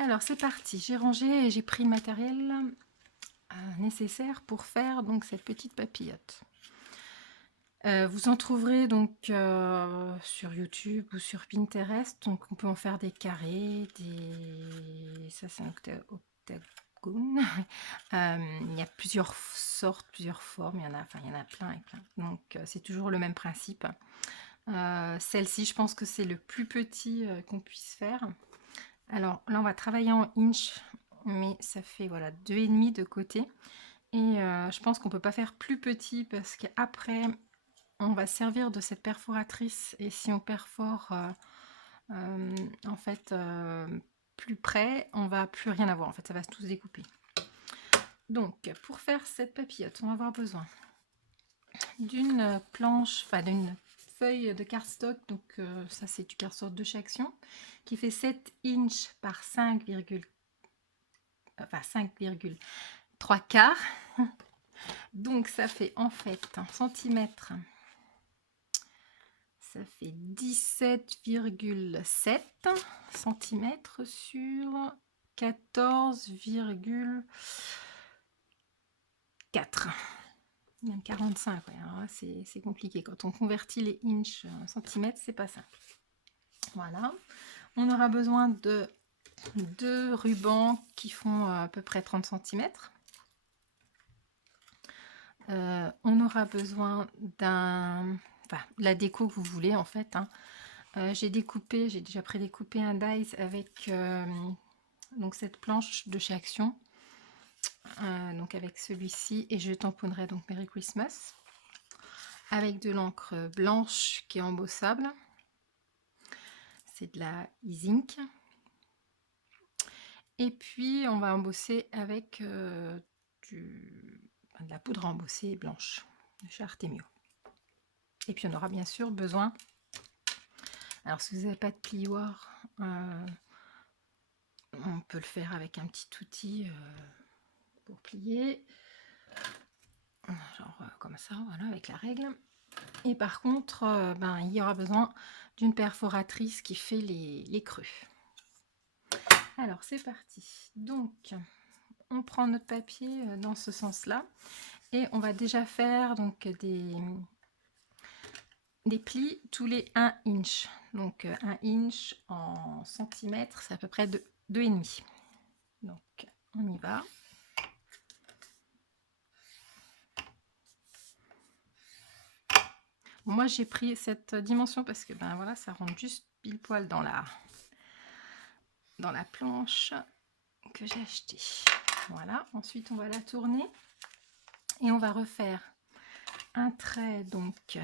Alors c'est parti, j'ai rangé et j'ai pris le matériel nécessaire pour faire donc cette petite papillote. Vous en trouverez donc sur YouTube ou sur Pinterest. Donc on peut en faire des carrés, ça c'est un octagone. Il y a plusieurs sortes, plusieurs formes, il y en a plein et plein. Donc c'est toujours le même principe. Celle-ci, je pense que c'est le plus petit qu'on puisse faire. Alors là, on va travailler en inch, mais ça fait voilà 2,5 de côté. Et je pense qu'on peut pas faire plus petit parce qu'après, on va servir de cette perforatrice. Et si on perfore en fait plus près, on va plus rien avoir. En fait, ça va tous découper. Donc, pour faire cette papillote, on va avoir besoin d'une planche, enfin d'une feuille de cardstock, donc ça c'est du cardstock de chez Action, qui fait 7 inches par 5,3 quarts. Donc ça fait en fait un centimètre, ça fait 17,7 cm sur 14,4, même 45. Ouais. Alors là, c'est compliqué. Quand on convertit les inches en centimètres, c'est pas simple. Voilà. On aura besoin de 2 rubans qui font à peu près 30 cm. On aura besoin la déco que vous voulez en fait. Hein. J'ai déjà prédécoupé un dies avec donc cette planche de chez Action. Donc avec celui-ci, et je tamponnerai donc Merry Christmas avec de l'encre blanche qui est embossable. C'est de la e-zinc. Et puis on va embosser avec de la poudre à embosser blanche de chez Artemio. Et puis on aura bien sûr besoin, alors si vous n'avez pas de plioir, on peut le faire avec un petit outil pour plier, genre comme ça, voilà, avec la règle. Et par contre, il y aura besoin d'une perforatrice qui fait les creux. Alors c'est parti. Donc on prend notre papier dans ce sens-là et on va déjà faire donc des plis tous les 1 inch. Donc 1 inch en centimètres, c'est à peu près 2,5. Donc on y va. Moi j'ai pris cette dimension parce que voilà, ça rentre juste pile poil dans la planche que j'ai achetée. Voilà, ensuite on va la tourner et on va refaire un trait donc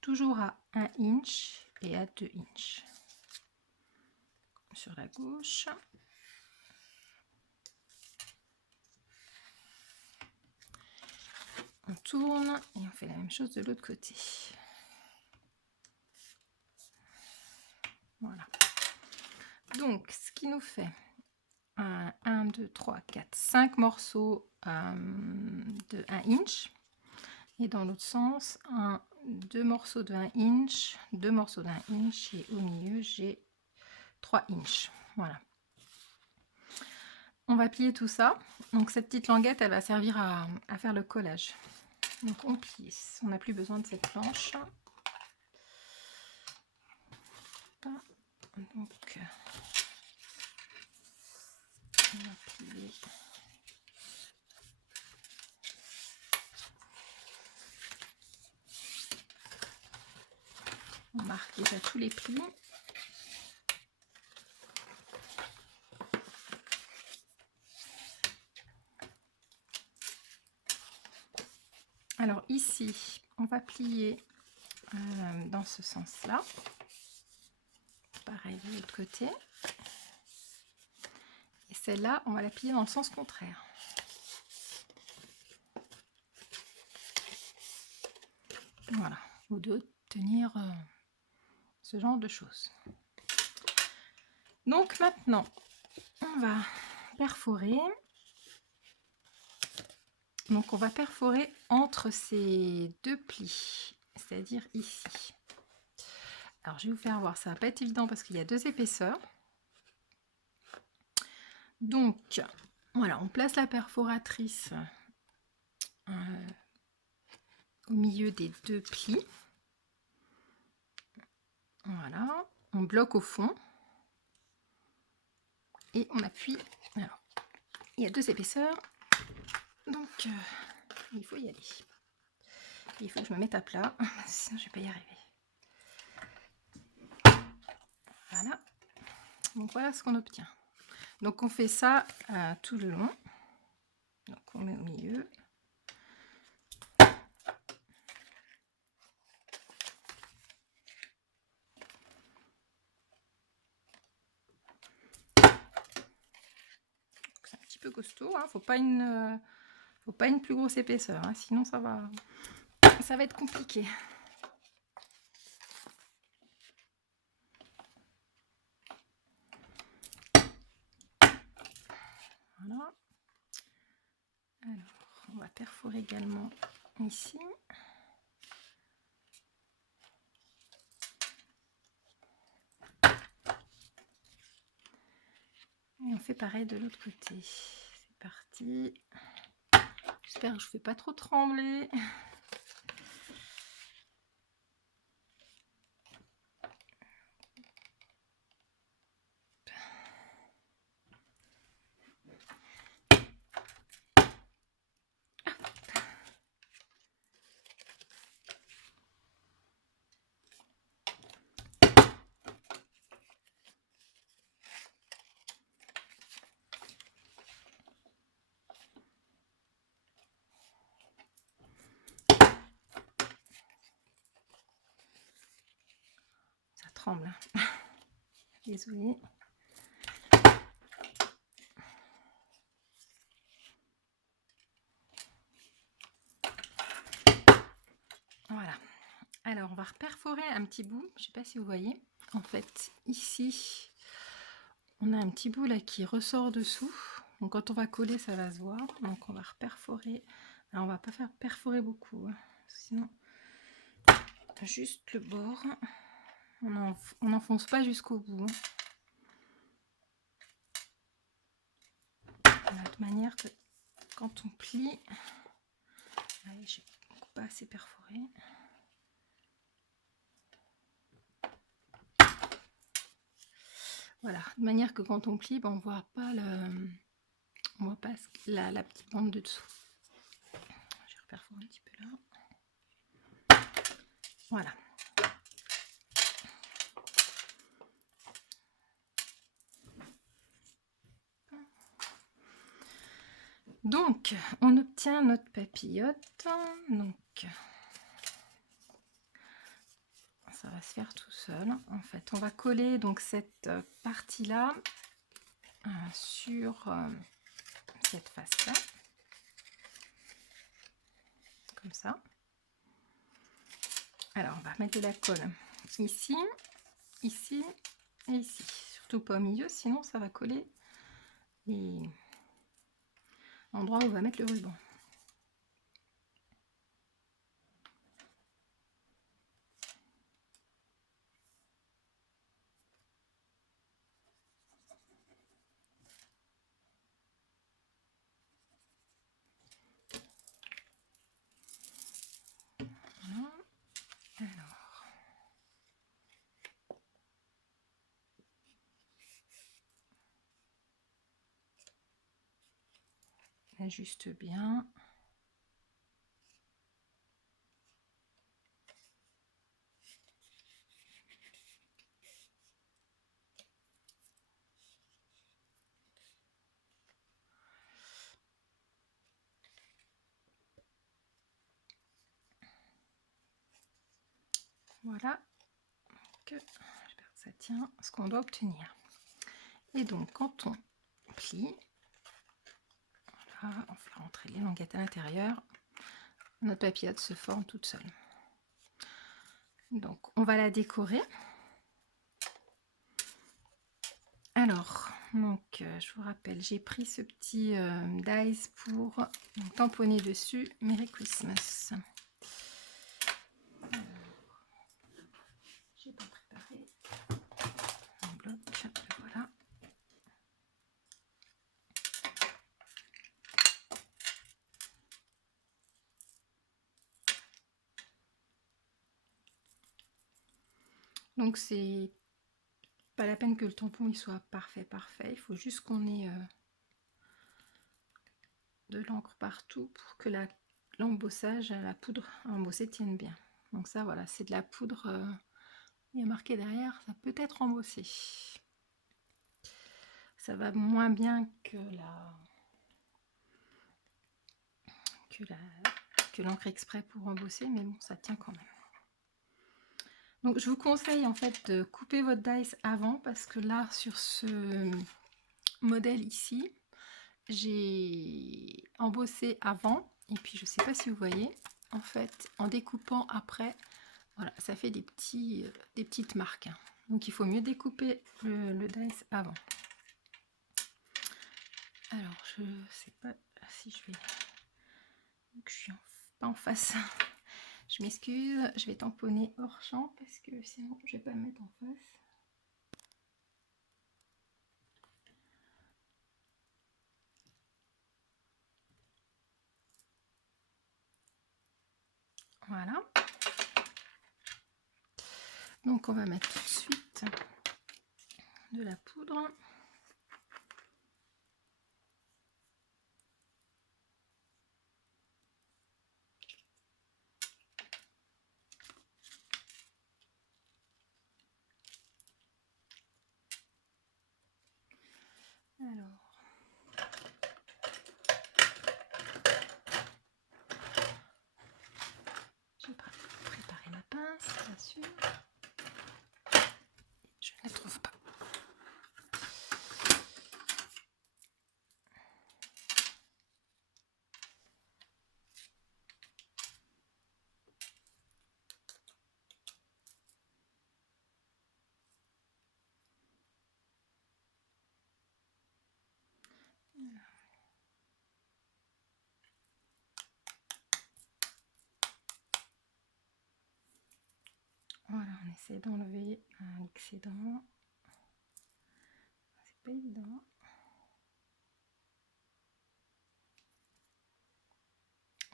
toujours à 1 inch et à 2 inches sur la gauche. On tourne et on fait la même chose de l'autre côté. Voilà. Donc, ce qui nous fait 1, 2, 3, 4, 5 morceaux de 1 inch. Et dans l'autre sens, 2 morceaux de 1 inch, 2 morceaux d'1 inch. Et au milieu, j'ai 3 inch. Voilà. On va plier tout ça. Donc, cette petite languette, elle va servir à faire le collage. Donc, on plie. On n'a plus besoin de cette planche. Donc, on va plier. On marque déjà tous les plis. Alors ici, on va plier dans ce sens-là. Pareil de l'autre côté. Et celle-là, on va la plier dans le sens contraire. Voilà, ou d'obtenir ce genre de choses. Donc maintenant, on va perforer. Donc on va perforer entre ces deux plis, c'est-à-dire ici. Alors je vais vous faire voir, ça va pas être évident parce qu'il y a 2 épaisseurs. Donc, voilà, on place la perforatrice au milieu des 2 plis. Voilà, on bloque au fond. Et on appuie. Alors, il y a 2 épaisseurs. Donc, il faut y aller. Il faut que je me mette à plat, sinon je vais pas y arriver. Voilà. Donc voilà ce qu'on obtient. Donc on fait ça tout le long. Donc on met au milieu. C'est un petit peu costaud, hein. Faut pas une plus grosse épaisseur, hein, sinon ça va être compliqué. Voilà. Alors, on va perforer également ici. Et on fait pareil de l'autre côté. C'est parti. J'espère que je ne fais pas trop trembler. Ça tremble. Désolée. Voilà. Alors, on va reperforer un petit bout. Je ne sais pas si vous voyez. En fait, ici, on a un petit bout là qui ressort dessous. Donc, quand on va coller, ça va se voir. Donc, on va reperforer. Alors, on va pas faire perforer beaucoup, hein, sinon, juste le bord. On n'enfonce pas jusqu'au bout. De manière que quand on plie, allez, je n'ai pas assez perforé. Voilà, de manière que quand on plie, ben, on voit pas la petite bande de dessous. Je vais reperforer un petit peu là. Voilà. Donc, on obtient notre papillote. Donc, ça va se faire tout seul. En fait, on va coller donc cette partie-là sur cette face-là, comme ça. Alors, on va mettre de la colle ici, ici et ici. Surtout pas au milieu, sinon ça va coller l'endroit où on va mettre le ruban. Voilà. Alors, on ajuste bien. Voilà, j'espère que ça tient ce qu'on doit obtenir. Et donc, quand on plie, voilà, on fait rentrer les languettes à l'intérieur, notre papillote se forme toute seule. Donc, on va la décorer. Alors, donc, je vous rappelle, j'ai pris ce petit dies pour tamponner dessus Merry Christmas. J'ai pas préparé un bloc, voilà. Donc c'est pas la peine que le tampon il soit parfait. Il faut juste qu'on ait de l'encre partout pour que l'embossage, la poudre embossée tienne bien. Donc ça voilà, c'est de la poudre, il y a marqué derrière, ça peut être embossé. Ça va moins bien que l'encre exprès pour embosser, mais bon, ça tient quand même. Donc je vous conseille en fait de couper votre dies avant, parce que là sur ce modèle ici, j'ai embossé avant, et puis je sais pas si vous voyez, en fait en découpant après, voilà, ça fait des petites marques. Donc il faut mieux découper le dies avant. Alors je sais pas si je vais, donc je suis pas en face. Je m'excuse, je vais tamponner hors champ parce que sinon je vais pas me mettre en face. Voilà. Donc on va mettre tout de suite de la poudre. Alors, je vais préparer ma pince, bien sûr. Je ne la trouve pas. Voilà, on essaie d'enlever l'excédent. C'est pas évident.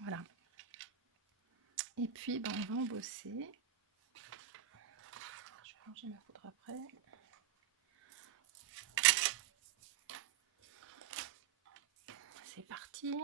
Voilà. Et puis, ben, on va embosser. Je vais ranger ma poudre après. C'est parti.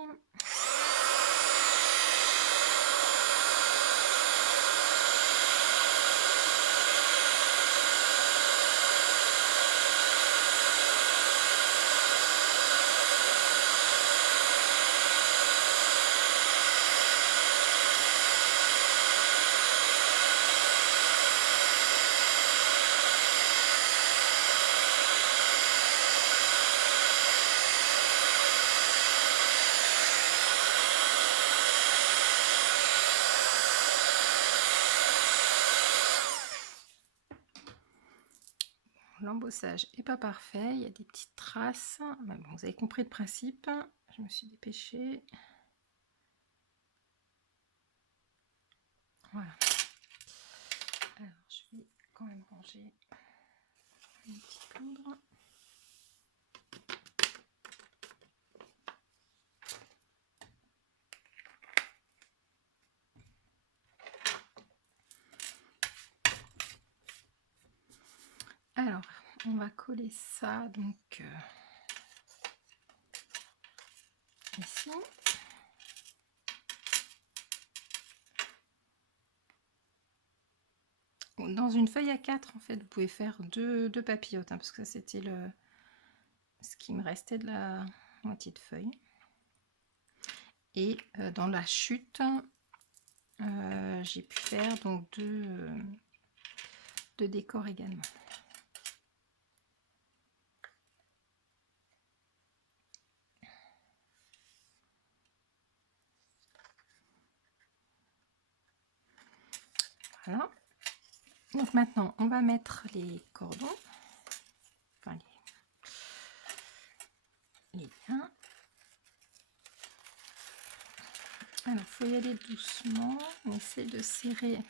L'embossage est pas parfait, il y a des petites traces, mais bon, vous avez compris le principe. Je me suis dépêchée. Voilà. Alors je vais quand même ranger une petite poudre. Alors on va coller ça donc ici. Dans une feuille A4 en fait, vous pouvez faire deux papillotes, hein, parce que ça c'était ce qui me restait de la moitié de feuille. Et dans la chute, j'ai pu faire donc deux décors également. Voilà. Donc maintenant, on va mettre les cordons, enfin les liens. Alors, il faut y aller doucement. On essaie de serrer.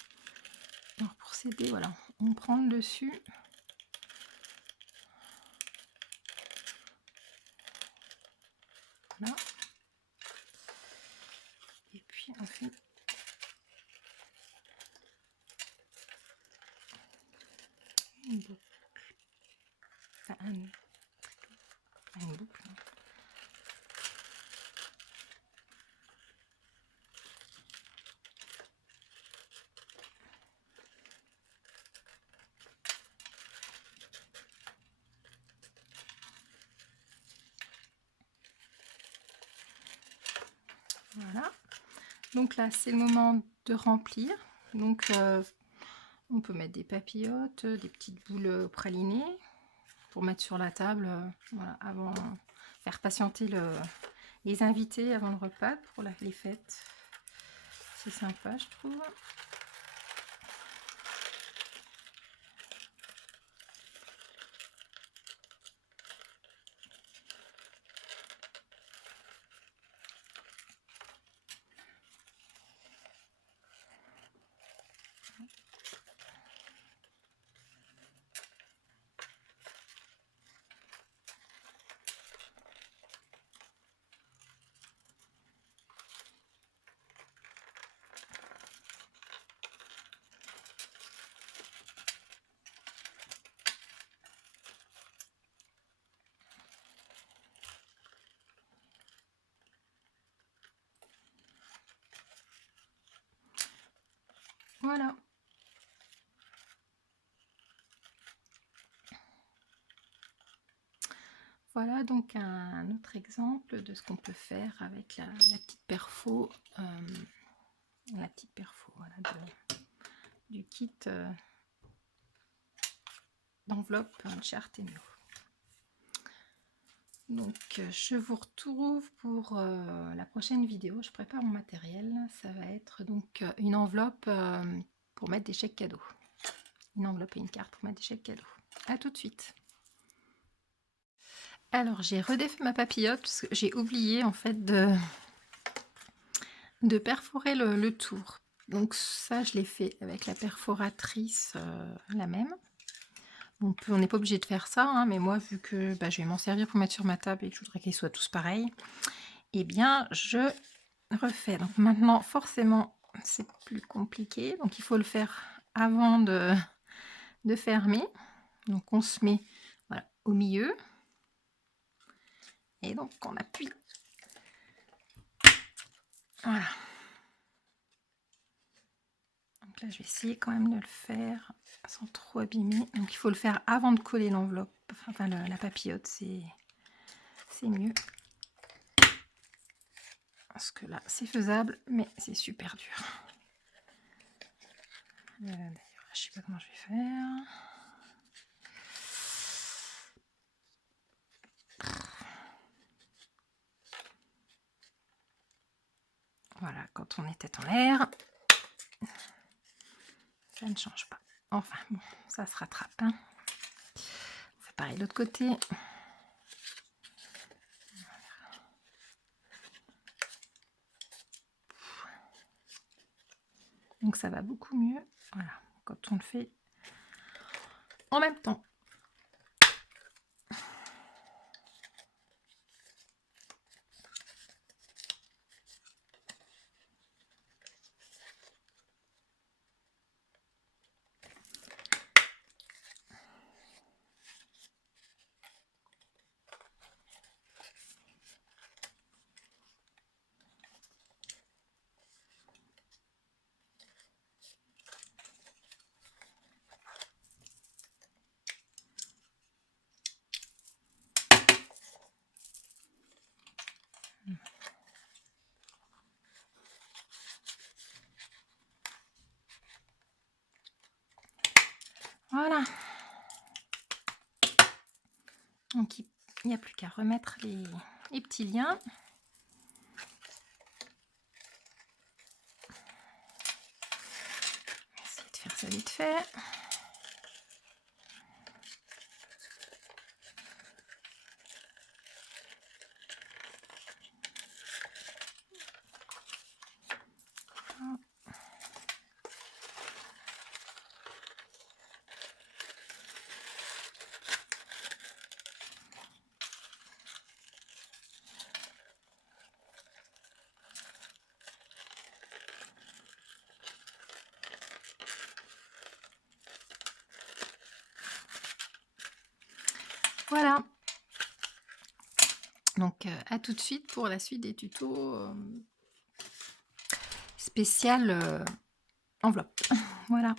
Alors, pour s'aider, voilà, on prend le dessus. Voilà. Et puis, on fait une boucle. Enfin, une boucle. Voilà. Donc là, c'est le moment de remplir. Donc, on peut mettre des papillotes, des petites boules pralinées pour mettre sur la table, voilà, avant faire patienter les invités avant le repas pour les fêtes. C'est sympa, je trouve. Voilà. Voilà donc un autre exemple de ce qu'on peut faire avec la petite perfo, voilà, du kit d'enveloppe Uncharted. Donc je vous retrouve pour la prochaine vidéo. Je prépare mon matériel. Ça va être donc une enveloppe pour mettre des chèques cadeaux. Une enveloppe et une carte pour mettre des chèques cadeaux. A tout de suite. Alors j'ai redéfait ma papillote parce que j'ai oublié en fait de perforer le tour. Donc ça je l'ai fait avec la perforatrice la même. On n'est pas obligé de faire ça, hein, mais moi vu que je vais m'en servir pour mettre sur ma table et que je voudrais qu'ils soient tous pareils, eh bien je refais. Donc maintenant forcément c'est plus compliqué, donc il faut le faire avant de fermer. Donc on se met voilà, au milieu et donc on appuie. Voilà. Donc là je vais essayer quand même de le faire sans trop abîmer. Donc il faut le faire avant de coller l'enveloppe, enfin la papillote, c'est mieux. Parce que là c'est faisable mais c'est super dur. D'ailleurs je sais pas comment je vais faire. Voilà, quand on est tête en l'air, ça ne change pas. Enfin bon, ça se rattrape, hein. On fait pareil de l'autre côté. Donc ça va beaucoup mieux, voilà, quand on le fait en même temps. Voilà. Donc il n'y a plus qu'à remettre les petits liens. On va essayer de faire ça vite fait. Voilà. Donc, à tout de suite pour la suite des tutos spécial enveloppe. Voilà.